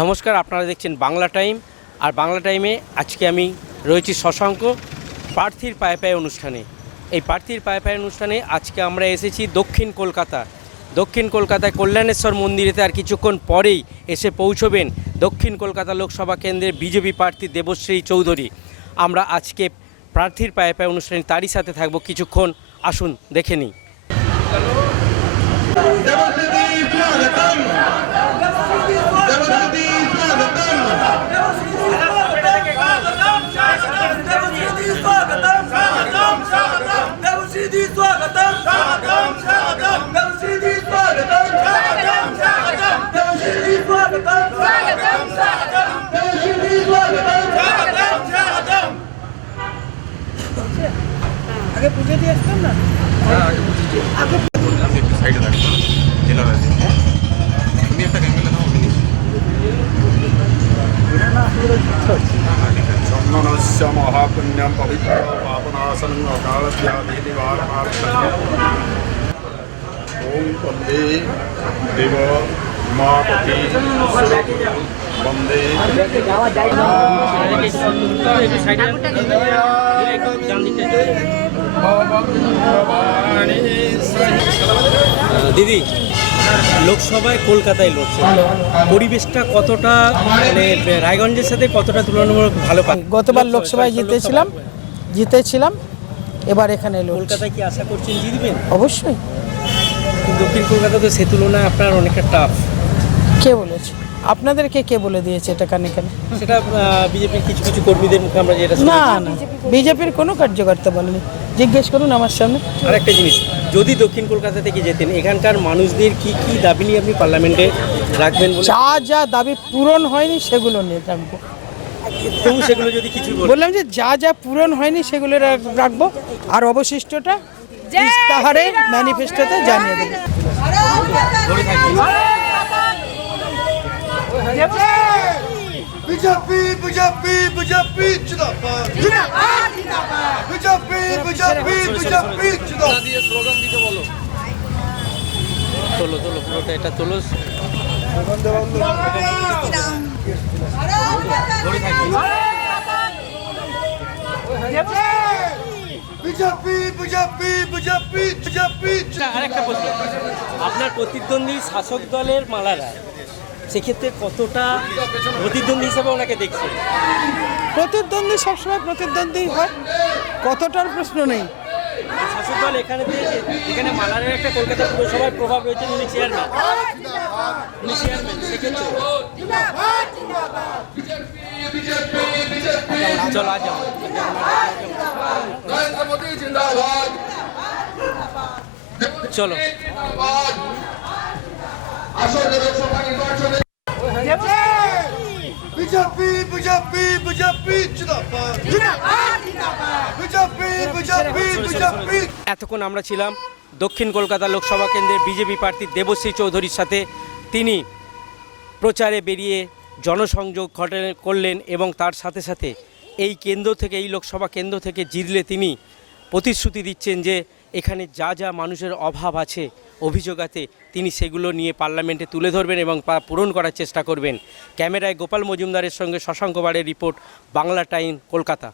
নমস্কার, আপনারা দেখছেন বাংলা টাইম। আর বাংলা টাইমে আজকে আমি রয়েছি শশাঙ্ক প্রার্থীর পায়ে পায়ে অনুষ্ঠানে। এই প্রার্থীর পায়ে পায়ে অনুষ্ঠানে আজকে আমরা এসেছি দক্ষিণ কলকাতায় কল্যাণেশ্বর মন্দিরেতে। আর কিছুক্ষণ পরেই এসে পৌঁছবেন দক্ষিণ কলকাতা লোকসভা কেন্দ্রের বিজেপি প্রার্থী দেবশ্রী চৌধুরী। আমরা আজকে প্রার্থীর পায়ে পায়ে অনুষ্ঠানে তারই সাথে থাকবো কিছুক্ষণ। আসুন দেখে নিই। আগে পুজো দিয়ে আসতাম না। আগে পুজো দিয়ে আমি একটু সাইডে থাকবো। তুমি একটা ক্যামেরা নাও। চন্দনস্য মহাপুণ্যম পবিত্র পাপনাশনং অকালব্যাধি নিবারণার্থম ওম বন্দে দেব মাপতি বন্দে দিদি, লোকসভায় কলকাতায় লড়ছে, পরিবেশটা কতটা মানে রায়গঞ্জের সাথে কতটা তুলনামূলক ভালো পায়? গতবার লোকসভায় জিতেছিলাম, এবার এখানে কলকাতায় কি আশা করছেন জিতবেন? অবশ্যই। দক্ষিণ কলকাতা তো সে তুলনায় আপনার অনেকটা টাফ। কে বলেছে আপনাদেরকে? কে বলে দিয়েছে এটা কানে কানে? সেটা বিজেপির কিছু কিছু কর্মীদের মুখে আমরা যেটা না না, বিজেপির কোনো কার্যকর্তা বলেনি। জিজ্ঞেস করুন আমার সামনে। আর একটা জিনিস, যদি দক্ষিণ কলকাতা থেকে যেতেন, এখানকার মানুষদের কি কি দাবি নিয়ে আপনি পার্লামেন্টে রাখবেন? যা যা দাবি পূরণ হয়নি সেগুলো নিয়ে রাখবো। তবু সেগুলো যদি কিছু বললাম যে যা যা পূরণ হয়নি সেগুলো রাখবো, আর অবশিষ্টটা ইস্তাহারে ম্যানিফেস্টোতে জানিয়ে দেবো। বিজেপি বিজেপি বিজেপি জিন্দাবাদ জিন্দাবাদ জিন্দাবাদ বিজেপি বিজেপি বিজেপি জিন্দাবাদ দিয়ে স্লোগান দিতে বলো। তোলো পুরোটা এটা তোলো। BJP BJP BJP BJP. আরেকটা প্রশ্ন, আপনার প্রতিদ্বন্দ্বী শাসক দলের মালা রায়, সেক্ষেত্রে কতটা প্রতিদ্বন্দ্বী হিসাবে ওনাকে দেখছে? প্রতিদ্বন্দ্বী সবসময় প্রতিদ্বন্দ্বী হয়, কতটার প্রশ্ন নেই। শাসক দল এখানে মালারের একটা কলকাতা পুরসভার প্রভাব রয়েছে, উনি চেয়ারম্যান, সেক্ষেত্রে চলো আজ চলো। বিজেপি বিজেপি বিজেপি জিন্দাবাদ জিন্দাবাদ জিন্দাবাদ বিজেপি বিজেপি বিজেপি। এতক্ষণ আমরা ছিলাম দক্ষিণ কলকাতা লোকসভা কেন্দ্রের বিজেপি প্রার্থী দেবশ্রী চৌধুরীর সাথে। তিনি প্রচারে বেরিয়ে জনসংযোগ করলেন এবং তার সাথে সাথে এই কেন্দ্র থেকে, এই লোকসভা কেন্দ্র থেকে জিতলে তিনি প্রতিশ্রুতি দিচ্ছেন যে এখানে যা যা মানুষের অভাব আছে, অভিযোগ আছে, তিনি সেগুলো নিয়ে পার্লামেন্টে তুলে ধরবেন এবং তা পূরণ করার চেষ্টা করবেন। ক্যামেরায় গোপাল মজুমদারের সঙ্গে শশাঙ্ক বাড়ের রিপোর্ট, বাংলা টাইম, কলকাতা।